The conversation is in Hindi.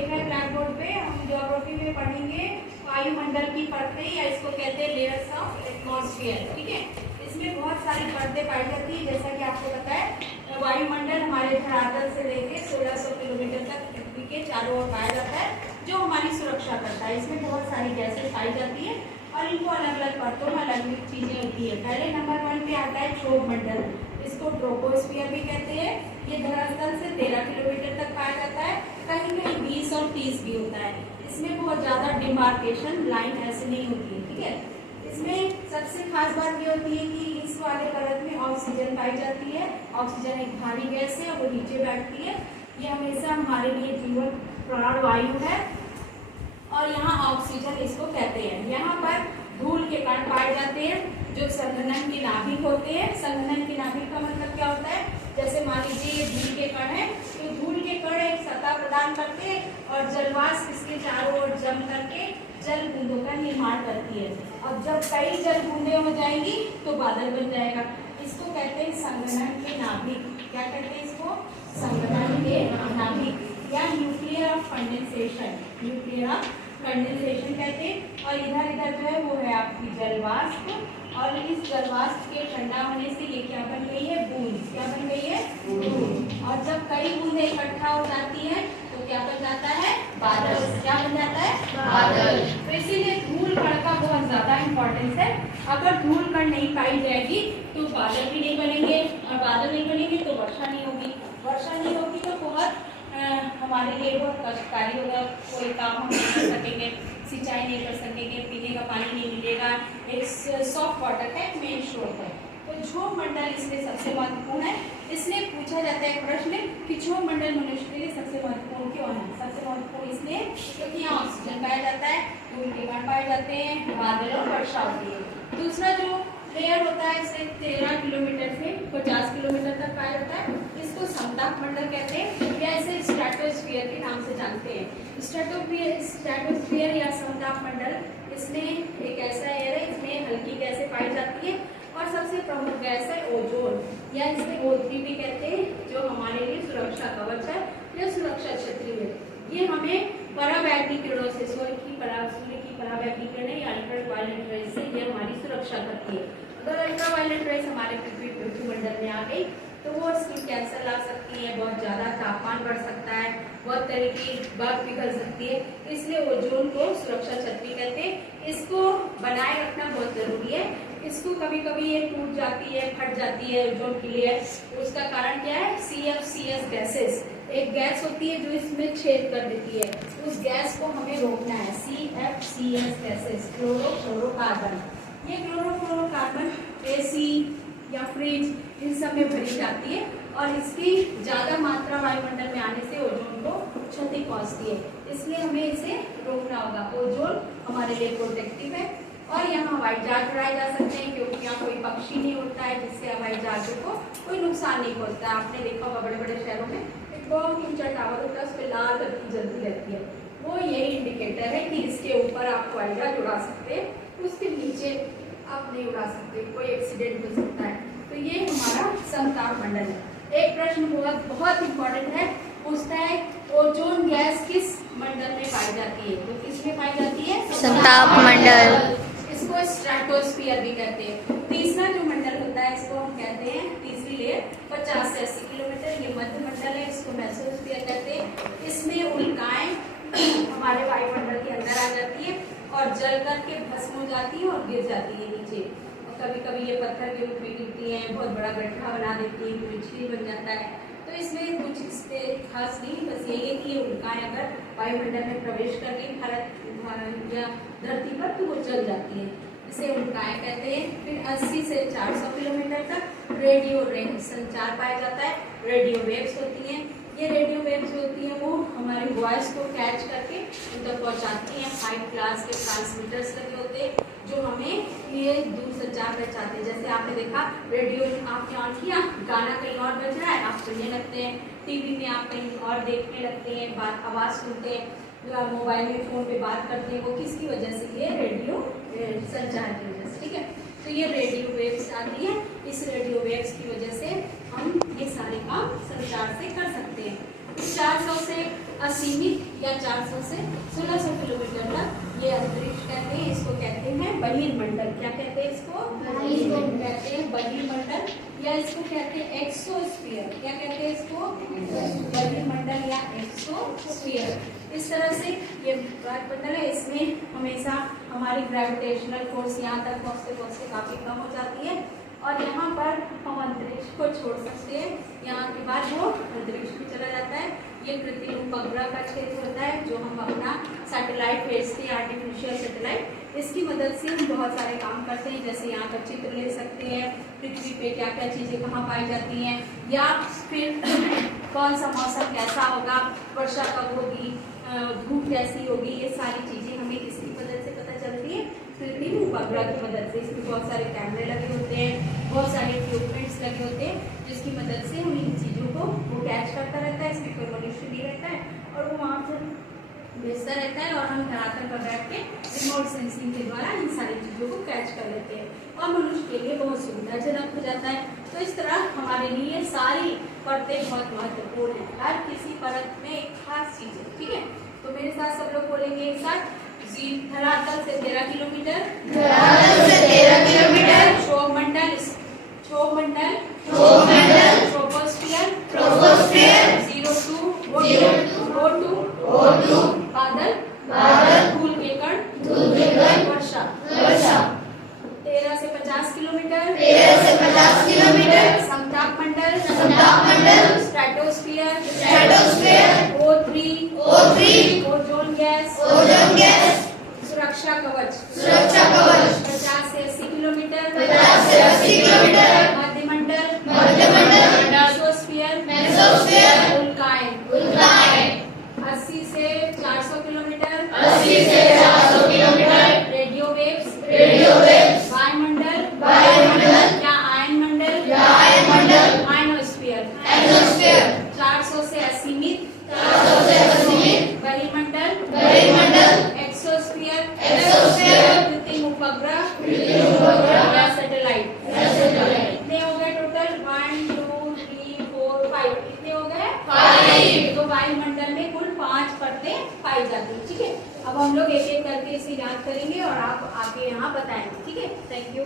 देख रहे हैं ब्लैक बोर्ड पे, हम ज्योग्राफी में पढ़ेंगे वायुमंडल की परतें, या इसको कहते हैं लेयर्स ऑफ एटमॉस्फेयर। ठीक है, इसमें बहुत सारी परतें पाई जाती है। जैसा कि आपको पता है वायुमंडल हमारे धरातल से लेकर 1600 किलोमीटर तक पृथ्वी के चारों ओर पाया जाता है, जो हमारी सुरक्षा करता है। इसमें बहुत सारी गैसें पाई जाती है और इनको अलग अलग परतों में अलग अलग चीजें होती है। पहले नंबर 1 पे आता है क्षोभ मंडल, इसको ट्रोपोस्फियर भी कहते हैं। ये धरातल से 13 किलोमीटर तक पाया जाता है, कहीं कहीं 20 और 30 भी होता है। इसमें बहुत ज्यादा डिमार्केशन लाइन ऐसे नहीं होती है। ठीक है, इसमें सबसे खास बात ये होती है कि इस वाले परत में ऑक्सीजन पाई जाती है। ऑक्सीजन एक भारी गैस है, वो नीचे बैठती है। ये हमेशा हमारे लिए जीवन प्राण वायु है और यहाँ ऑक्सीजन इसको कहते हैं। यहाँ पर धूल के कण पाए जाते हैं जो संघनन के नाभिक होते हैं। संघनन के नाभिक का मतलब क्या होता है? जैसे मान लीजिए ये धूल के कण है, तो धूल के कण एक सतह प्रदान करते हैं और जलवाष्प इसके चारों ओर जम करके जल बूंदों का निर्माण करती है। अब जब कई जल बूंदे हो जाएंगी तो बादल बन जाएगा। इसको कहते हैं संघनन के नाभिक। क्या कहते हैं इसको? संघनन के नाभिक या nuclear of condensation. Nuclear of condensation कहते हैं। और इधर इधर जो है वो है आपकी जलवाष्प, और इस जलवाष्प के ठंडा होने से ये क्या बन गई है? बूंद। क्या बन गई है? बूंद। और जब कई बूंदें इकट्ठा हो जाती है तो क्या बन जाता है? बादल। क्या बन जाता है? बादल। तो इसीलिए धूल कण का बहुत ज्यादा इंपॉर्टेंस है। अगर धूल कण नहीं पाई जाएगी तो बादल भी नहीं बनेंगे, और बादल नहीं बनेंगे तो वर्षा नहीं होगी। वर्षा नहीं होगी तो बहुत हमारे लिए बहुत कष्टकारी होगा। कोई काम हम नहीं कर सकेंगे, सिंचाई नहीं कर सकेंगे, पीने का पानी नहीं मिलेगा। एक सॉफ्ट वाटर का एक मेन स्रोत है। तो क्षोभ मंडल इसलिए सबसे महत्वपूर्ण है। इसलिए पूछा जाता है प्रश्न कि क्षोभ मंडल मनुष्य के लिए सबसे महत्वपूर्ण क्यों है? सबसे महत्वपूर्ण इसलिए क्योंकि यहाँ ऑक्सीजन पाया जाता है, धूल के कण पाए जाते हैं, बादल और वर्षा होती है। दूसरा जो लेयर होता है इसे 13 किलोमीटर से 50 किलोमीटर तक पाया जाता है। इसको समताप मंडल कहते हैं, या इसे स्ट्रेटोस्फीयर के नाम से जानते हैं। स्ट्रेटोस्फीयर या समताप मंडल, इसमें एक ऐसा एयर है, इसमें हल्की गैसें पाई जाती है और सबसे प्रमुख गैस है ओजोन, या इसे O3 भी कहते हैं, जो हमारे लिए सुरक्षा कवच है या सुरक्षा छतरी है। ये हमें पराबैंगनी किरणों से, सूर्य की पराबैंगनी किरणें या अल्ट्रावायलेट रेज से ये हमारी सुरक्षा करती है। अगर अल्ट्रावायलेट रेज हमारे पृथ्वी मंडल में आ गई तो वो स्किन कैंसर ला सकती है, बहुत ज़्यादा तापमान बढ़ सकता है, बहुत तरह की बर्फ पिघल सकती है। इसलिए ओजोन को सुरक्षा छतरी कहते हैं। इसको बनाए रखना बहुत जरूरी है। इसको कभी कभी ये टूट जाती है, फट जाती है ओजोन की लेयर। उसका कारण क्या है? CFCs गैसेस, एक गैस होती है जो इसमें छेद कर देती है, उस गैस को हमें रोकना है। CFCs gases, chlorofluorocarbon. ये क्लोरोफ्लोरोकार्बन AC या फ्रिज इन सब में भरी जाती है और इसकी ज़्यादा मात्रा वायुमंडल में आने से ओजोन को क्षति पहुंचती है। इसलिए हमें इसे रोकना होगा। ओजोन हमारे लिए प्रोटेक्टिव है और यहाँ हवाई जहाज उड़ाए जा सकते हैं, क्योंकि यहाँ कोई पक्षी नहीं उड़ता है जिससे हवाई जहाजों को कोई नुकसान नहीं पहुँचता है। आपने देखा होगा बड़े बड़े शहरों में एक बहुत ऊंचा टावर होता है, उस पर लाल बत्ती जलती रहती है। वो यही इंडिकेटर है कि इसके ऊपर आप हवाई जहाज उड़ा सकते हैं, उसके नीचे आप नहीं उड़ा सकते, कोई एक्सीडेंट हो सकता है। तो ये हमारा समताप मंडल है। एक प्रश्न बहुत इंपॉर्टेंट है, पूछता है ओजोन गैस किस मंडल में पाई जाती है? तो किसमें पाई जाती है? समताप मंडल। इसको स्ट्रेटोस्फीयर भी कहते हैं। तीसरा जो मंडल होता है इसको हम कहते हैं, तीसरी लेयर 50 से 80 किलोमीटर, ये मध्य मंडल है, इसको मेसोस्फीयर कहते हैं। इसमें उल्काएं हमारे वायुमंडल के अंदर आ जाती है और जल करके भस्म हो जाती है और गिर जाती है नीचे। और कभी कभी ये पत्थर के रूप में गिरती है, बहुत बड़ा गड्ढा बना देती है, कोई झील बन जाता है। तो इसमें कुछ इससे खास नहीं, बस यही है कि ये उल्काएं अगर वायुमंडल में प्रवेश कर गई भारत या धरती पर तो वो जल जाती है, इसे उल्काएं कहते हैं। फिर 80 से 400 किलोमीटर तक रेडियो संचार पाया जाता है। रेडियो वेव्स होती हैं, ये रेडियो वेव्स होती हैं वो हमारी वॉइस को कैच करके उन तक पहुँचाती हैं। 5 क्लास के ट्रांसमीटर्स लगे होते हैं जो हमें ये दूर संचार पहुँचाते हैं। जैसे आपने देखा रेडियो आपने ऑन किया, गाना कहीं और बज रहा है, आप सुनने लगते हैं। टीवी में आप कहीं और देखने लगते हैं, आवाज़ सुनते हैं, जो आप मोबाइल में फ़ोन पे बात करते हैं, वो किसकी वजह से? ये रेडियो संचार की वजह से। ठीक है, तो ये रेडियो वेव्स आती है, इस रेडियो वेव्स की वजह से हम ये सारे काम संचार से कर सकते हैं। 400 से असीमित या 400 से 1600 किलोमीटर तक ये अंतरिक्ष कहते हैं। इसको कहते हैं बहिर्मंडल। क्या कहते हैं इसको? कहते हैं बहिर्मंडल, या इसको कहते हैं एक्सोस्फीयर। क्या कहते हैं इसको? बहिर्मंडल या एक्सोस्फीयर। इस तरह से ये वायुमंडल है, इसमें हमेशा हमारी ग्रेविटेशनल फोर्स यहाँ तक पहुँचते पहुँचते काफी कम हो जाती है और यहाँ पर हम अंतरिक्ष को छोड़ सकते हैं। यहाँ के बाद वो अंतरिक्ष में चला जाता है। ये कृत्रिम उपग्रह का क्षेत्र होता है जो हम अपना सैटेलाइट भेजते हैं, आर्टिफिशियल सैटेलाइट। इसकी मदद से हम बहुत सारे काम करते हैं, जैसे यहाँ का चित्र ले सकते हैं, पृथ्वी पे क्या क्या चीजें कहाँ पाई जाती हैं, या फिर कौन सा मौसम कैसा होगा, वर्षा कब होगी, धूप कैसी होगी, ये सारी चीजें हमें इसकी मदद से पता चलती है, कृत्रिम उपग्रह की मदद से। इसमें बहुत सारे कैमरे लगे होते हैं, बहुत सारे इक्विपमेंट्स लगे होते हैं, जिसकी मदद से हम इन चीज़ों को वो कैच करता रहता है। इसमें कोई मनुष्य नहीं रहता है और वो वहाँ पर भेजता रहता है और हम धरातल पर बैठ के रिमोट सेंसिंग के द्वारा इन सारी चीज़ों को कैच कर लेते हैं और मनुष्य के लिए बहुत सुविधाजनक हो जाता है। तो इस तरह हमारे लिए सारी परतें बहुत महत्वपूर्ण है। हर किसी परत में एक खास चीज़ है, ठीक है। तो मेरे साथ सब लोग बोलेंगे एक साथ, धरातल से 13 किलोमीटर, धरातल से 13 किलोमीटर, क्षोभमंडल, क्षोभमंडल, क्षोभमंडल, ट्रोपोस्फियर, ट्रोपोस्फियर, O2, O2, बादल, बादल, धूल के कण, वर्षा। 13 से 50 किलोमीटर, 13 से 50 किलोमीटर, समताप मंडल, समतापमंडल, stratosphere, stratosphere, O3, ozone gas, सुरक्षा कवच, 50 से 80 किलोमीटर, 50 से 80 किलोमीटर, मध्यमंडल, मेसोस्फीयर, उल्काएं, 80 से 400 किलोमीटर, 80 से 400 किलोमीटर, रेडियो वेव्स, वायुमंडल या आयनमंडल, आयनोस्फीयर, 400 से असीमित, बहिर्मंडल, एक्सोस्फीयर, कृत्रिम उपग्रह या सैटेलाइट। कितने हो गए टोटल? 1 2 3 4 5। कितने हो गए? 5। तो वायुमंडल में कुल 5 परतें पाई जाती है, ठीक है। अब हम लोग एक एक करके इसे याद करेंगे और आप आगे यहाँ बताएंगे, ठीक है। Thank you.